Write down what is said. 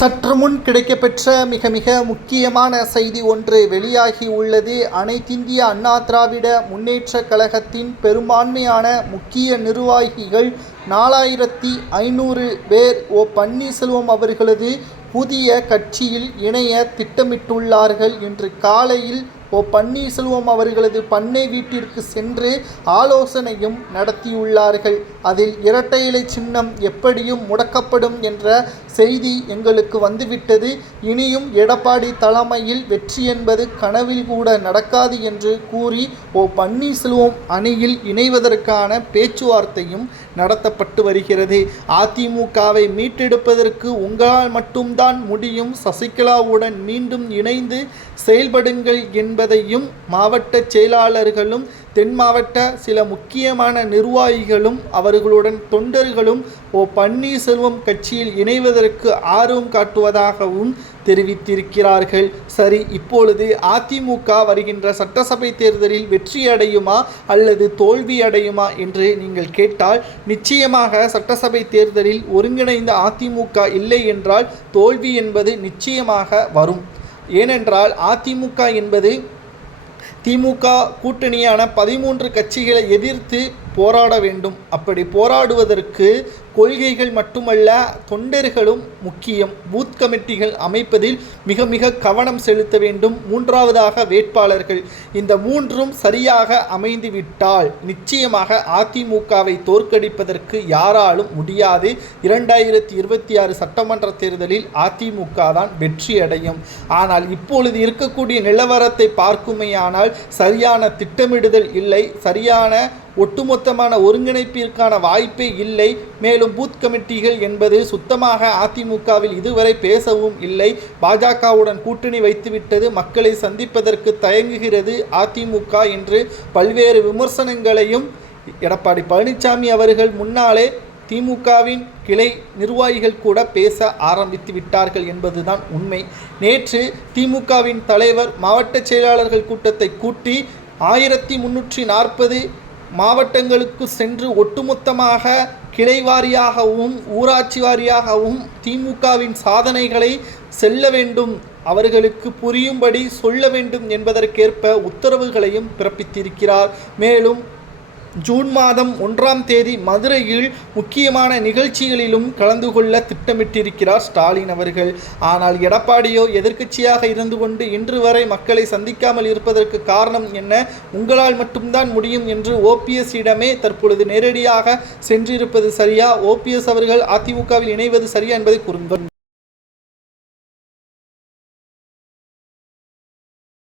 சற்று முன் கிடைக்கப்பெற்ற மிக மிக முக்கியமான செய்தி ஒன்று வெளியாகி உள்ளது. அனைத்திந்திய அண்ணா திராவிட முன்னேற்ற கழகத்தின் பெரும்பான்மையான முக்கிய நிர்வாகிகள் நாலாயிரத்தி ஐநூறு பேர் ஓ பன்னீர்செல்வம் அவர்களது புதிய கட்சியில் இணைய திட்டமிட்டுள்ளார்கள் இன்று காலையில் ஓ பன்னீர்செல்வம் அவர்களது பண்ணை வீட்டிற்கு சென்று ஆலோசனையும் நடத்தியுள்ளார்கள். அதில் இரட்டை இலை சின்னம் எப்படியும் முடக்கப்படும் என்ற செய்தி எங்களுக்கு வந்துவிட்டது. இனியும் எடப்பாடி தலைமையில் வெற்றி என்பது கனவில் கூட நடக்காது என்று கூறி ஓ பன்னீர்செல்வம் அணியில் இணைவதற்கான பேச்சுவார்த்தையும் நடத்தப்பட்டு வருகிறது. அதிமுகவை மீட்டெடுப்பதற்கு உங்களால் மட்டும்தான் முடியும். சசிகலாவுடன் மீண்டும் இணைந்து செயல்படுங்கள் என்பதையும் மாவட்ட செயலாளர்களும் தென் மாவட்ட சில முக்கியமான நிர்வாகிகளும் அவர்களுடன் தொண்டர்களும் ஓ பன்னீர்செல்வம் கட்சியில் இணைவதற்கு ஆர்வம் காட்டுவதாகவும் தெரிவித்திருக்கிறார்கள். சரி இப்பொழுது அதிமுக வருகின்ற சட்டசபை தேர்தலில் வெற்றி அடையுமா அல்லது தோல்வி அடையுமா என்று நீங்கள் கேட்டால் நிச்சயமாக சட்டசபை தேர்தலில் ஒருங்கிணைந்த அதிமுக இல்லை என்றால் தோல்வி என்பது நிச்சயமாக வரும். ஏனென்றால் அதிமுக என்பது திமுக கூட்டணியான பதிமூன்று கட்சிகளை எதிர்த்து போராட வேண்டும். அப்படி போராடுவதற்கு கொள்கைகள் மட்டுமல்ல தொண்டர்களும் முக்கியம். பூத் கமிட்டிகள் அமைப்பதில் மிக மிக கவனம் செலுத்த வேண்டும். மூன்றாவதாக வேட்பாளர்கள். இந்த மூன்றும் சரியாக அமைந்துவிட்டால் நிச்சயமாக அதிமுகவை தோற்கடிப்பதற்கு யாராலும் முடியாது. இரண்டாயிரத்தி இருபத்தி ஆறு சட்டமன்ற தேர்தலில் அதிமுக தான் வெற்றியடையும். ஆனால் இப்பொழுது இருக்கக்கூடிய நிலவரத்தை பார்க்குமேயானால் சரியான திட்டமிடுதல் இல்லை. சரியான ஒட்டுமொத்தமான ஒருங்கிணைப்பிற்கான வாய்ப்பே இல்லை. மேலும் பூத் கமிட்டிகள் என்பது சுத்தமாக அதிமுகவில் இதுவரை பேசவும் இல்லை. பாஜகவுடன் கூட்டணி வைத்துவிட்டது மக்களை சந்திப்பதற்கு தயங்குகிறது அதிமுக என்று பல்வேறு விமர்சனங்களையும் எடப்பாடி பழனிசாமி அவர்கள் முன்னாலே திமுகவின் கிளை நிர்வாகிகள் கூட பேச ஆரம்பித்து விட்டார்கள் என்பதுதான் உண்மை. நேற்று திமுகவின் தலைவர் மாவட்ட செயலாளர்கள் கூட்டத்தை கூட்டி ஆயிரத்தி முன்னூற்றி நாற்பது மாவட்டங்களுக்கு சென்று ஒட்டுமொத்தமாக கிளை வாரியாகவும் ஊராட்சி வாரியாகவும் திமுகவின் சாதனைகளை செல்ல வேண்டும் அவர்களுக்கு புரியும்படி சொல்ல வேண்டும் என்பதற்கேற்ப உத்தரவுகளையும் பிறப்பித்திருக்கிறார். மேலும் ஜூன் மாதம் ஒன்றாம் தேதி மதுரையில் முக்கியமான நிகழ்ச்சிகளிலும் கலந்து கொள்ள திட்டமிட்டிருக்கிறார் ஸ்டாலின் அவர்கள். ஆனால் எடப்பாடியோ எதிர்க்கட்சியாக இருந்து கொண்டு இன்று வரை மக்களை சந்திக்காமல் இருப்பதற்கு காரணம் என்ன? உங்களால் மட்டும்தான் முடியும் என்று ஓபிஎஸ்ஸிடமே தற்பொழுது நேரடியாக சென்றிருப்பது சரியா? ஓபிஎஸ் அவர்கள் அதிமுகவில் இணைவது சரியா என்பதை கூறுங்கள்.